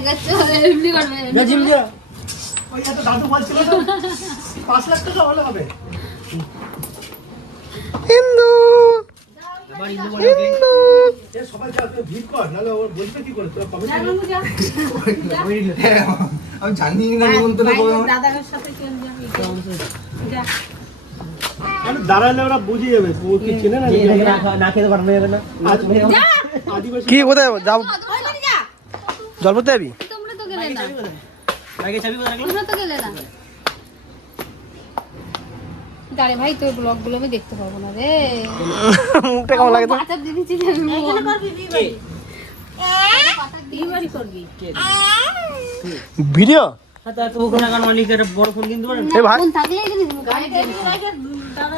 দেখাচ্ছ এমনি করবে যা জিম যা ওই এত দাদু বলছিল না পাঁচ লাখ টাকা হলে হবে হিন্দু সবাই যা ভিড় কর ওর বলবে কি করে তোর কমেন্ট আমি জানি না নিমন্ত্রণ করব দাদার সাথে চলে যাবি যা আরে দাঁড়ালে ওরা বুঝে যাবে ও কি চেনে না না খেতে পারবে না কি কোথায় যাব জল পড়তে যাবি? তোমরা তো গেলে না। আগে চাবি কোথায় রাখলাম? তোমরা তো গেলে না। দাঁড়ে ভাই তোর ব্লগগুলো আমি দেখতে পাবো না রে। মুখটা কেমন লাগে এখানে করবি করবি। ভিডিও?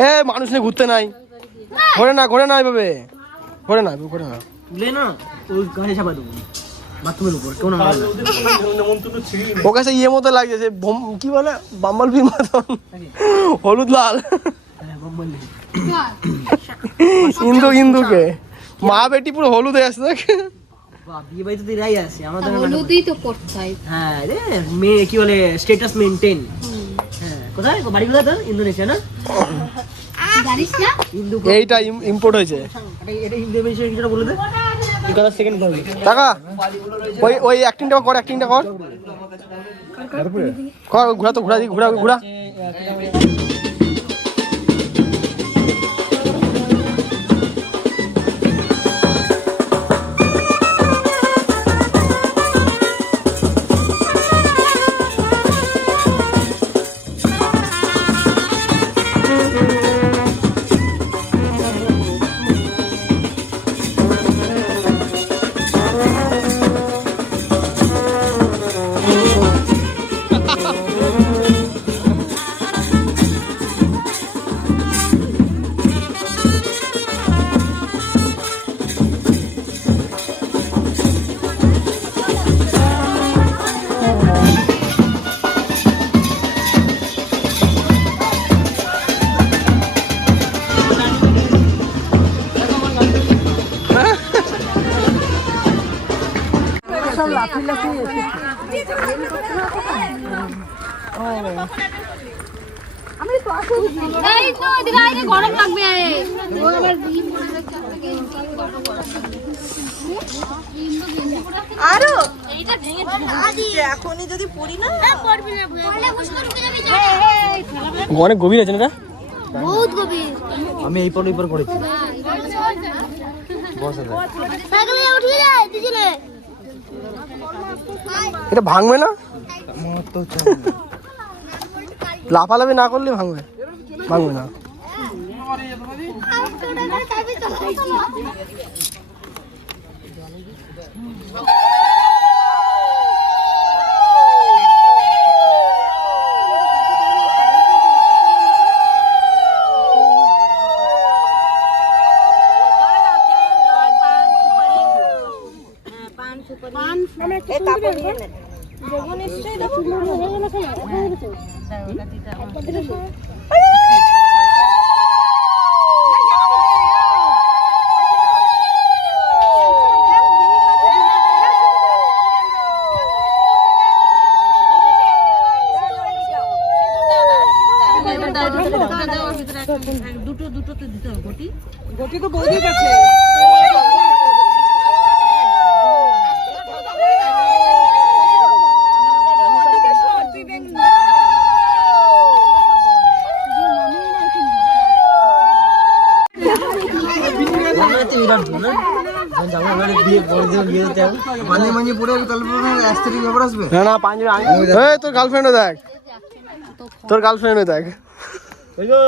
হ্যাঁ, মানুষ নিয়ে ঘুরতে নাই। ঘোরে না ঘোরে না এভাবে। ঘোরে না ঘোরে না। না ওই গাড়ি চাপা দেবো। বাথরুমের উপর ও কাছে ইয়ে মতো লাগছে সে কি বলে? বাম্বল বি মতন। হলুদ লাল। ইন্দু ইন্দুকে। মা বেটি পুরো হলুদ হয়ে আসছে দেখ। বাহ, বিয়ে বাড়িতে তো এরাই আসে আমাদের হলুদই তো করতে হ্যাঁ রে মেয়ে কি বলে স্ট্যাটাস মেনটেন হ্যাঁ কোথায়? বাড়ি কোথায় তোর? ইন্দোনেশিয়া না? জানিস না? এইটা ইম্পোর্ট হয়েছে। এটা এটা হিন্দু কিছুটা বলে দে। টাকা ওই ওই অ্যাক্টিংটা কর অ্যাক্টিংটা কর। কর ঘোরা তো ঘোরা দিই ঘোরা। ঘোরা এই গরম লাগবে। গরম গরম। আরও এখনই যদি পড়ি না। অনেক গভীর আছে না? বহুত গভীর। আমি এই পর ওই পর করেছি। যায় দুজনে এটা ভাঙবে না? লাফালাফি না করলে ভাঙবে। ভাঙবে না। এই কাপড় নিয়ে নে। যখন এসছে তখন দুটো দুটোতে দিতে হবে গটি গটি তো বৌদির কাছে না না পাঞ্জাবি এই তোর গার্লফ্রেন্ডও দেখ। তোর গার্লফ্রেন্ডও দেখ। চলো।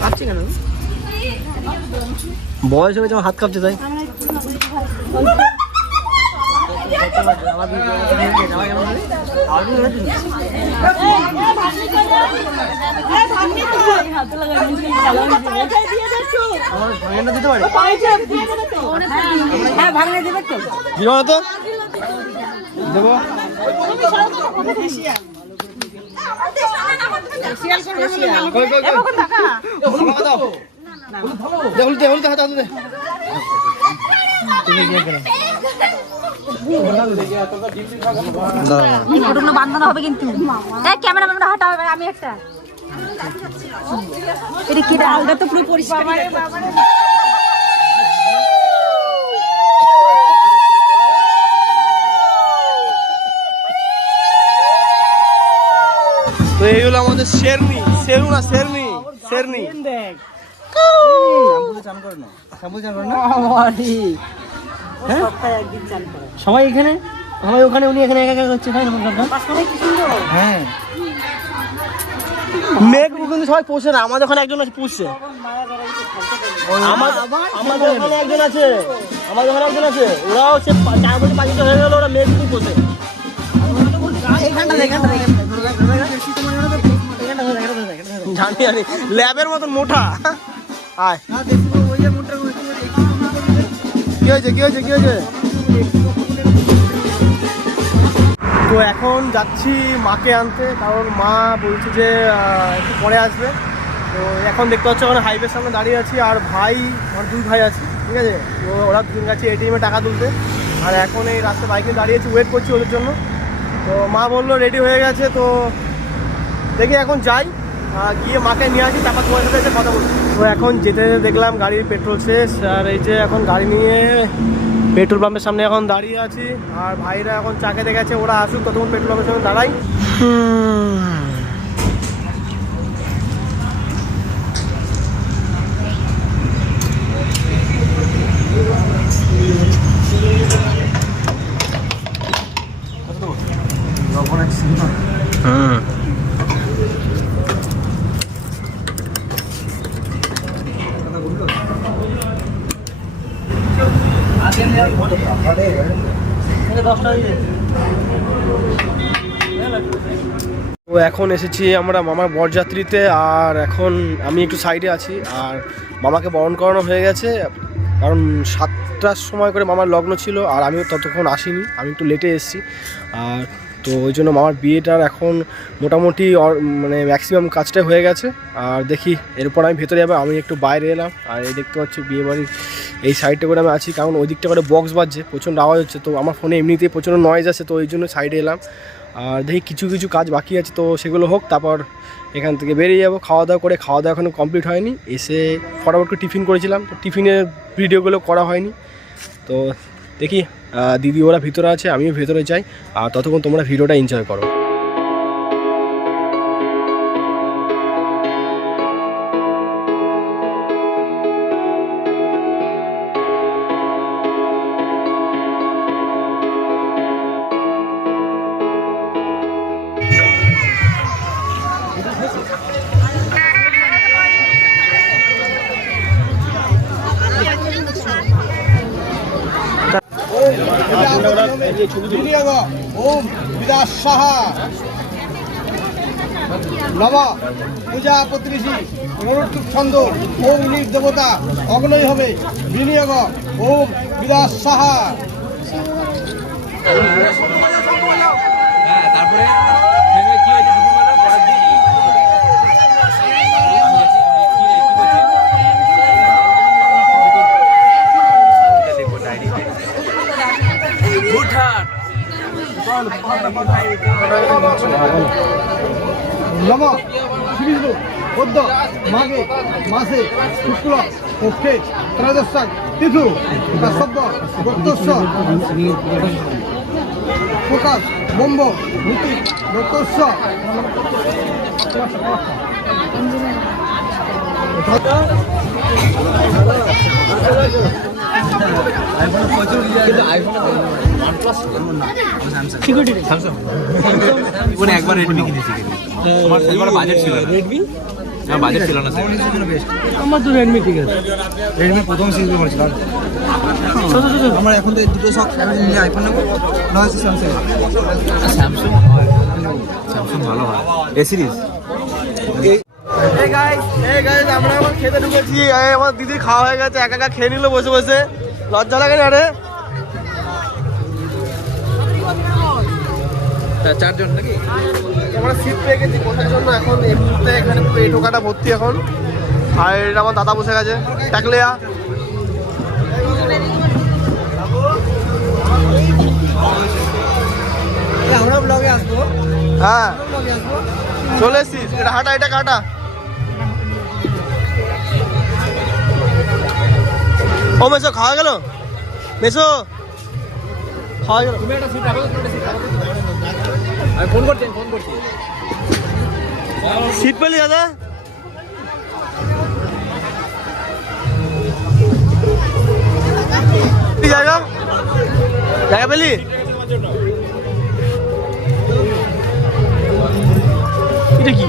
কাঁপছে কেন বয়স হয়েছে আমার হাত কাঁপছে তাই? দিতে পারে তো? দেবো। বাঁধানো হবে কিন্তু এই ক্যামেরাম্যানটা হাঁটাও এবার আমি একটা। এটা কি আলগা তো পুরো পরিষ্কার হলো শেরনি শেরু না। শেরনি শেরনি সবাই এখানে? সবাই ওখানে উনি এখানে একা একা করছে তাই না হ্যাঁ। মেঘ কিন্তু সবাই পোষে না আমাদের ওখানে একজন আছে পুষছে। আমার আমাদের ওখানে একজন আছে। আমাদের ওখানে একজন আছে। ওরাও সে চার বছর পাঁচ বছর হয়ে গেল ওরা মেঘ কিন্তু পোষে। এইখানটা এইখানটা জানি জানি। ল্যাবের মতন মোটা। কি হয়েছে কি হয়েছে কি হয়েছে? তো এখন যাচ্ছি মাকে আনতে, কারণ মা বলছে যে একটু পরে আসবে। তো এখন দেখতে পাচ্ছ ওখানে হাইওয়ের সামনে দাঁড়িয়ে আছি, আর ভাই, আমার দুই ভাই আছে, ঠিক আছে? তো ওরা দুজন গেছে এটিএমে টাকা তুলতে। আর এখন এই রাস্তায় বাইকে দাঁড়িয়েছি ওয়েট করছি ওদের জন্য। তো মা বলল রেডি হয়ে গেছে। তো দেখি এখন যাই। গিয়ে মাকে নিয়ে আসি তারপর তোমার সাথে এসে কথা বলছি। তো এখন যেতে যেতে দেখলাম গাড়ির পেট্রোল শেষ আর এই যে এখন গাড়ি নিয়ে পেট্রোল পাম্পের সামনে এখন দাঁড়িয়ে আছি। আর ভাইরা এখন চাকে দেখেছে গেছে ওরা আসুক ততক্ষণ পেট্রোল পাম্পের সামনে দাঁড়াই। তো এখন এসেছি আমরা মামার বরযাত্রীতে, আর এখন আমি একটু সাইডে আছি, আর মামাকে বরণ করানো হয়ে গেছে, কারণ সাতটার সময় করে মামার লগ্ন ছিল, আর আমিও ততক্ষণ আসিনি, আমি একটু লেটে এসেছি, আর তো ওই জন্য মামার বিয়েটার এখন মোটামুটি মানে ম্যাক্সিমাম কাজটাই হয়ে গেছে। আর দেখি, এরপর আমি ভেতরে যাব, আমি একটু বাইরে এলাম। আর এই দেখতে পাচ্ছি বিয়ে বাড়ির এই সাইডটা করে আমি আছি, কারণ ওই দিকটা করে বক্স বাজছে, প্রচণ্ড আওয়াজ হচ্ছে। তো আমার ফোনে এমনিতেই প্রচণ্ড নয়েজ আছে তো ওই জন্য সাইডে এলাম। আর দেখি কিছু কিছু কাজ বাকি আছে, তো সেগুলো হোক, তারপর এখান থেকে বেরিয়ে যাব। খাওয়া দাওয়া করে খাওয়া দাওয়া এখনও কমপ্লিট হয়নি। এসে ফটাফট করে টিফিন করেছিলাম, তো টিফিনের ভিডিওগুলো করা হয়নি। তো দেখি দিদি ওরা ভিতরে আছে আমিও ভেতরে চাই আর ততক্ষণ তোমরা ভিডিওটা এনজয় করো। ওম বিদাস সাহা। নব পূজা অনুর্তুক ছন্দ ওম নির দেবতা অগ্নয় হবে বিনিয়োগ ওম বিদাস সাহা। হ্যাঁ তারপরে? নম শ্রীবিষ্ণু বৌদ্ধ মাঘে মাসে শুক্ল পক্ষে ত্রয়োদশ তিথু কর্তব্য ভক্তস্ব প্রকাশ ব্রহ্ম ভূতি ভক্তস্ব মানে একবার রেডমি কিনেছি। আমার বাজেট ছিল রেডমি বাজেট ছিল না। আমার তো রেডমি ঠিক আছে। রেডমি প্রথম সিরিজ করেছিল। আমরা এখন তো দুটো সব নিয়ে আইফোন নেব। নয় স্যামসাং স্যামসুং স্যামসুং ভালো হয়। এ সিরিজ আমরা এখন খেতে ঢুকেছি। আমার দিদি খাওয়া হয়ে গেছে একা একা খেয়ে নিল বসে বসে। লজ্জা লাগে না রে? চারজন নাকি? আমরা সিট পেয়ে গেছি জন্য এখন এই মুহূর্তে এখানে পুরো এই টোকাটা ভর্তি এখন। আর এটা আমার দাদা বসে গেছে টাকলিয়া আমরা ব্লগে আসব। হ্যাঁ। চলে এসছিস এটা হাঁটা এটা কাটা। ও মেসো খাওয়া গেল? মেসো খাওয়া গেল। ফোন করছি ফোন করছি। সিট পেলি দাদা। কি জায়গা? জায়গা পেলি? এটা কি?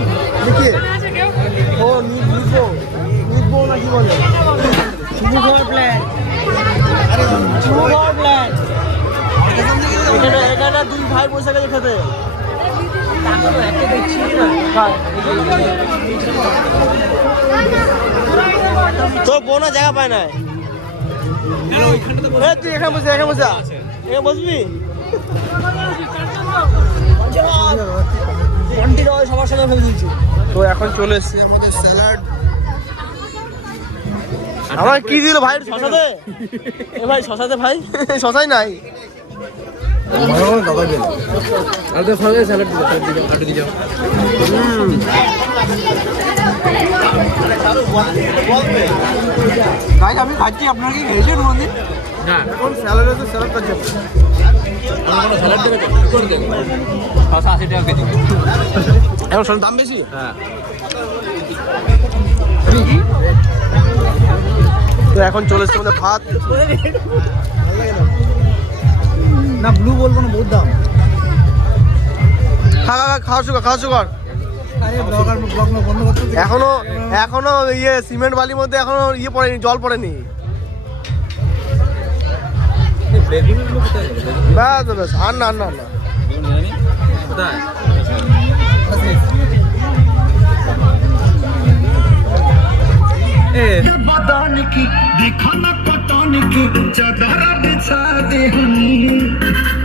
ও নিব নিবো নিবো না কি বলে? এখানে দুই ভাই বসে গেছে খেতে। তোর বোনা জায়গা পায় না তুই এখানে বসে এখানে বসে। এখানে বসবি? তো এখন চলে এসছি আমাদের স্যালাড। আমার কি দিল ভাই? শশাতে? এ ভাই শশাতে ভাই? শশাই নাই। আমি খাচ্ছি আপনারা কি খেয়েছেন কোনদিন? না। এখন স্যালাড আছে? স্যালাড খাচ্ছে কোনো এখন দাম বেশি? হ্যাঁ। তো এখন চলে এসছে আমাদের ভাত। না ব্লু বলব না বহুত দাম। খা খা খাওয়া সুগার খাওয়া সুগার। এখনও এখনও ইয়ে সিমেন্ট বালির মধ্যে এখনও ইয়ে পড়েনি জল পড়েনি। ব্যাস ব্যাস আর না আর না না। की देखा ना कटान की चादरा बिछा दे हनी।